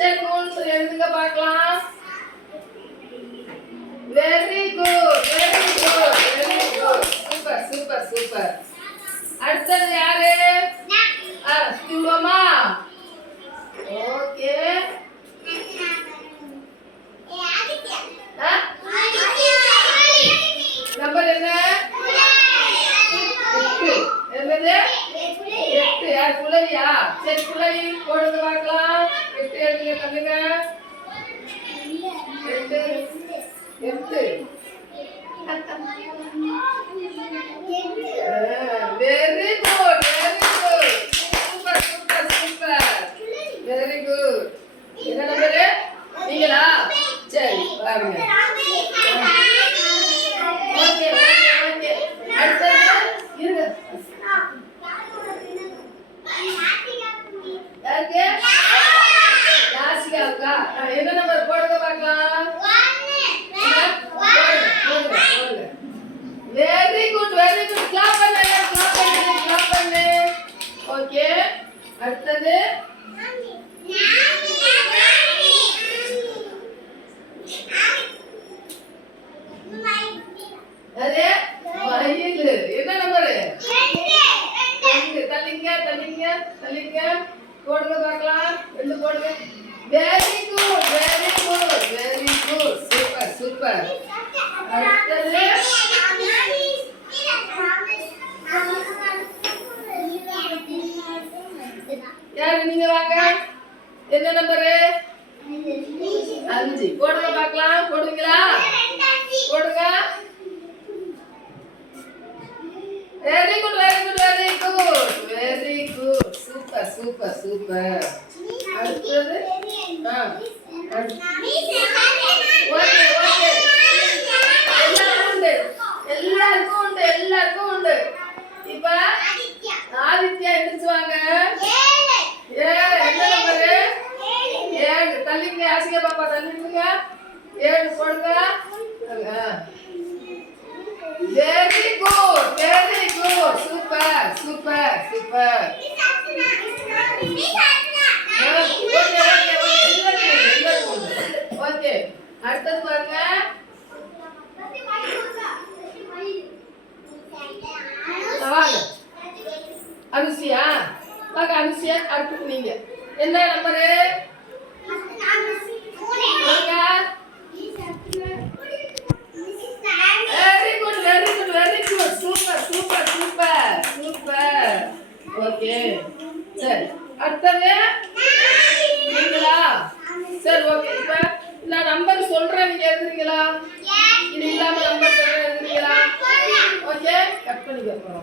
சரி மூணு எழுதுங்க பார்க்கலாம். Very good very good very good super super super. அடுத்தது யாரு? சிவமா. ஓகே. நம்பர் என்ன? 8. என்னது? 8. யார் குளவியா? சரி குளவி போடுங்க பார்க்கலாம். 8 எழுதுங்க தள்ளுங்க. 8 8. Very good very good super super super very good. என்ன நம்பரு? நீங்களா? சரி பாருங்க. Okay okay okay. அடுத்தது இருங்க. யாருக்கு? யாசிகாவுக்கா? என்ன நம்பர் போடுங்க பார்க்கலாம். Very good very good. Clap பண்ணு கிளாப் பண்ணு கிளாப் பண்ணு. ஓகே. அடுத்தது அதே மயில். என்ன நம்பரு? 2. தள்ளிங்க தள்ளிங்க தள்ளிங்க. போடுங்க பார்க்கலாம். 2 போடுங்க. Very good very good very good super super. அடுத்தது யாரு? நீங்க வாங்க. என்ன நம்பரு? 5. போடுங்க பார்க்கலாம். போடுவீங்களா? போடுங்க. Very good very good very good very good super super super. அடுத்தது ஓகே ஓகே. எல்லாருக்கும் உண்டு எல்லாருக்கும் உண்டு. இப்ப ஆதித்யா எந்திரிச்சு வாங்க. 7. என்ன நம்பரு? 7. தள்ளிங்க. ஆசிகா பாப்பா தள்ளிடுங்க. 7 போடுங்க. Very good very good super super super. Okay. அடுத்தது பாருங்க. வாங்க அனுசியா வாங்க. அனுசியா அடுத்து நீங்க. என்ன number? Very good very good very good super super super super. Okay சரி. அடுத்தது நீங்களா? சரி ஓகே. இப்ப நான் நம்பர் சொல்றேன், நீங்க எழுதுறீங்களா? இது இல்லாம நம்பர் சொல்றேன், எழுதுறீங்களா? ஓகே கட் பண்ணிக்க.